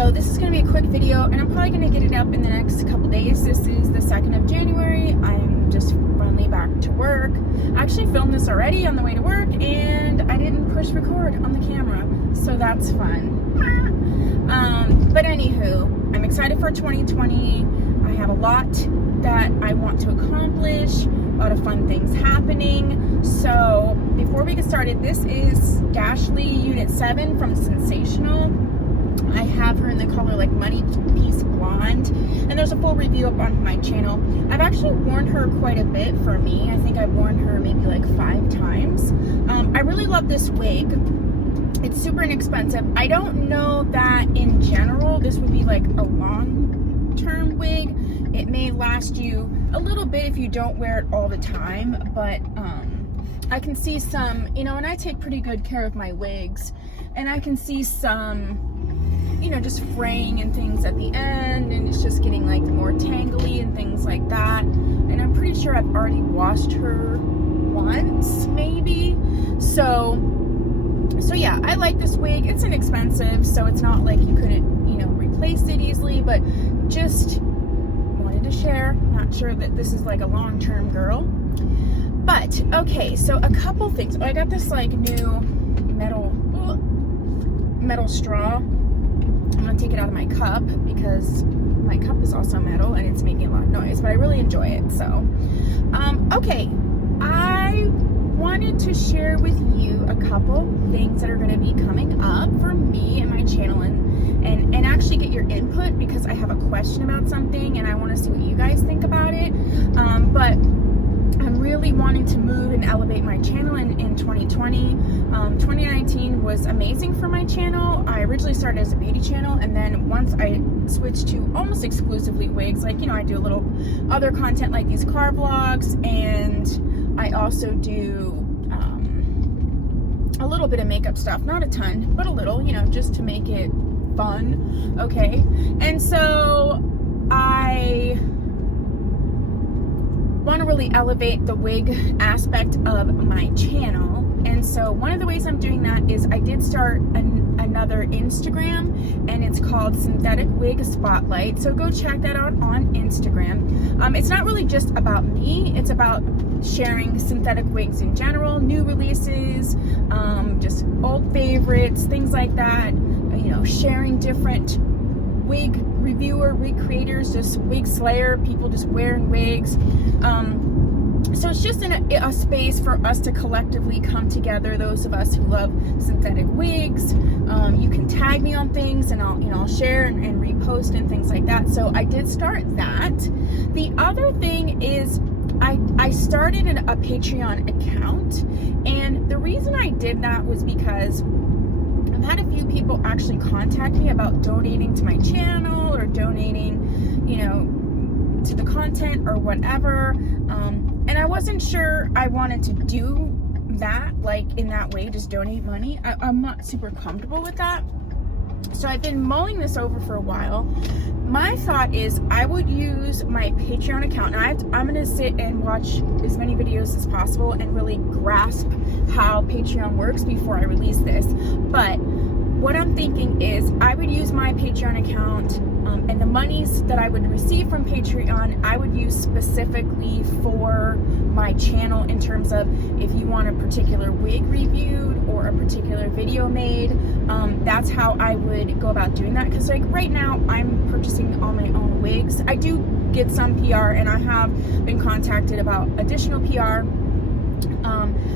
So this is going to be a quick video, and I'm probably going to get it up in the next couple days. This is the 2nd of January. I'm just finally back to work. I actually filmed this already on the way to work, and I didn't push record on the camera, so that's fun. But anywho, I'm excited for 2020. I have a lot that I want to accomplish, a lot of fun things happening. So before we get started, this is Dashley Unit 7 from Sensational. I have her in the color like Money Piece Blonde, and there's a full review up on my channel. I've actually worn her quite a bit for me. I think I've worn her maybe like 5 times. I really love this wig. It's super inexpensive. I don't know that in general this would be like a long-term wig. It may last you a little bit if you don't wear it all the time, but I can see some, you know, and I take pretty good care of my wigs, and I can see some, you know, just fraying and things at the end, and it's just getting like more tangly and things like that. And I'm pretty sure I've already washed her once, maybe. So yeah, I like this wig. It's inexpensive, so it's not like you couldn't, you know, replace it easily, but just wanted to share. Not sure that this is like a long-term girl. But, okay, so a couple things. I got this like new metal straw. I'm gonna take it out of my cup because my cup is also metal and it's making a lot of noise, but I really enjoy it. So, okay, I wanted to share with you a couple things that are going to be coming up for me and my channel, and actually get your input because I have a question about something and I want to see what you guys think about it. But I'm really wanting to move and elevate my channel in 2020. 2019 was amazing for my channel. I originally started as a beauty channel, and then once I switched to almost exclusively wigs, like, you know, I do a little other content like these car vlogs, and I also do a little bit of makeup stuff, not a ton, but a little, you know, just to make it fun, okay? And so I want to really elevate the wig aspect of my channel, and so one of the ways I'm doing that is I did start another Instagram, and it's called Synthetic Wig Spotlight, so go check that out on Instagram. It's not really just about me, it's about sharing synthetic wigs in general, new releases, just old favorites, things like that, you know, sharing different wig reviewer, wig creators, just wig slayer, people just wearing wigs. So it's just a space for us to collectively come together, those of us who love synthetic wigs. You can tag me on things, and I'll share and repost and things like that. So I did start that. The other thing is I started a Patreon account, and the reason I did that was because I've had a few people actually contact me about donating to my channel or donating, you know, to the content or whatever, and I wasn't sure I wanted to do that, like in that way, just donate money. I'm not super comfortable with that. So I've been mulling this over for a while. My thought is I would use my Patreon account. Now I'm going to sit and watch as many videos as possible and really grasp how Patreon works before I release this. But what I'm thinking is I would use my Patreon account, and the monies that I would receive from Patreon, I would use specifically for my channel in terms of if you want a particular wig reviewed or a particular video made. That's how I would go about doing that, because like right now I'm purchasing all my own wigs. I do get some PR, and I have been contacted about additional PR,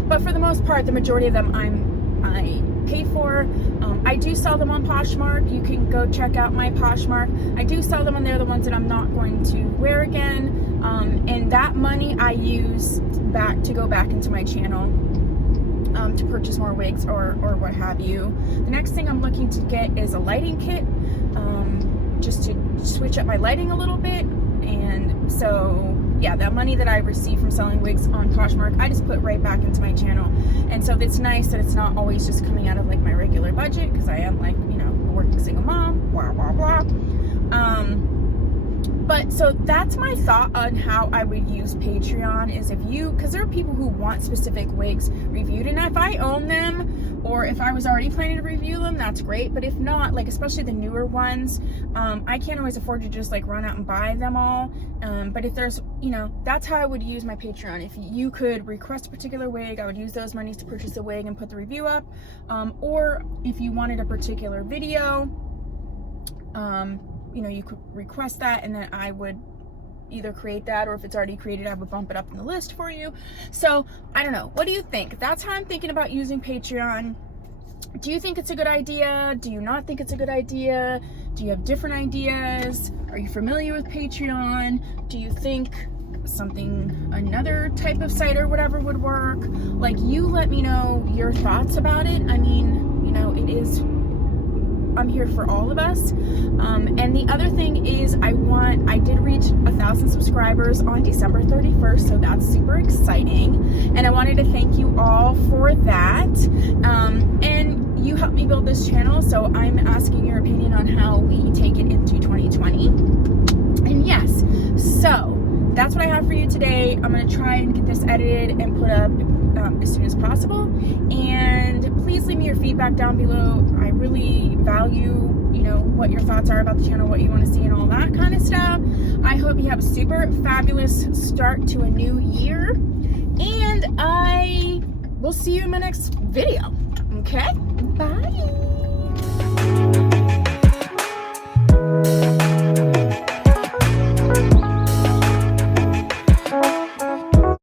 but for the most part, the majority of them I pay for. I do sell them on Poshmark. You can go check out my Poshmark. I do sell them, and they're the ones that I'm not going to wear again. And that money I use to go back into my channel to purchase more wigs or what have you. The next thing I'm looking to get is a lighting kit, just to switch up my lighting a little bit. And so yeah, that money that I receive from selling wigs on Poshmark, I just put right back into my channel. And so it's nice that it's not always just coming out of like my regular budget, because I am, like, you know, a working single mom, blah blah blah. But so that's my thought on how I would use Patreon, is if you, because there are people who want specific wigs reviewed, and if I own them or if I was already planning to review them, that's great. But if not, like especially the newer ones, I can't always afford to just like run out and buy them all. But if there's, you know, that's how I would use my Patreon. If you could request a particular wig, I would use those monies to purchase the wig and put the review up. Or if you wanted a particular video, you know, you could request that, and then I would either create that, or if it's already created, I would bump it up in the list for you. So I don't know, what do you think? That's how I'm thinking about using Patreon. Do you think it's a good idea? Do you not think it's a good idea? Do you have different ideas? Are you familiar with Patreon? Do you think another type of site or whatever would work? Like, you let me know your thoughts about it. I mean, you know, I'm here for all of us. And the other thing is, I did reach 1,000 subscribers on December 31st, so that's super exciting. And I wanted to thank you all for that. And you helped me build this channel, so I'm asking your opinion on how we take it into 2020. And yes, so that's what I have for you today. I'm gonna try and get this edited and put up as soon as possible. And please leave me your feedback down below. I really value, you know, what your thoughts are about the channel, what you want to see, and all that kind of stuff. I hope you have a super fabulous start to a new year, and I will see you in my next video. Okay, bye.